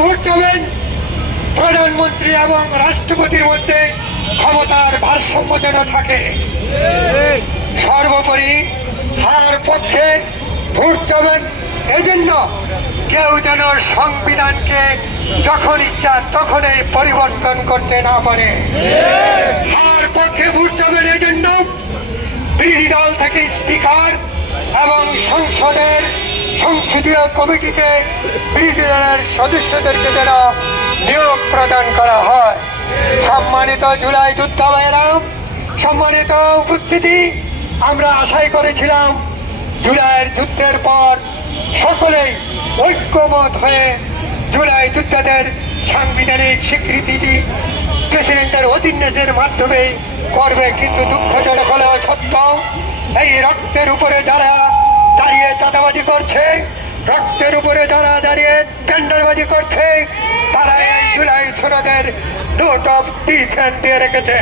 Vote চাবেন প্রধানমন্ত্রী এবং রাষ্ট্রপতির মধ্যে ক্ষমতার ভারসাম্য যেন থাকে। সর্বোপরি হার পক্ষে ভোট চাবেন এজন্য কেউ যেন সংবিধানকে যখন ইচ্ছা তখনই পরিবর্তন করতে না পারে। হার পক্ষে ভোট চাবেন এজন্য বিরোধী দল থেকে স্পিকার এবং সংসদীয় কমিটিতে বিরোধী দলের সদস্যদেরকে যেন নিয়োগ প্রদান করা হয়। সম্মানিত জুলাই যোদ্ধা ভাইয়েরা, সম্মানিত উপস্থিতি, আমরা আশাই করেছিলাম জুলাইয়ের যুদ্ধের পর সকলেই ঐক্যমত হয়ে জুলাই যোদ্ধাদের সাংবিধানিক স্বীকৃতিটি প্রেসিডেন্টের অধীনের মাধ্যমে করবে, কিন্তু দুঃখজনক হলেও সত্য, এই রক্তের উপরে যারা দাঁড়িয়ে চাঁদাবাজি করছে, রক্তের উপরে যারা দাঁড়িয়ে টেন্ডারবাজি করছে, তারা এই জুলাই সনদের নোট অফ ডিসেন্ট দিয়ে রেখেছে।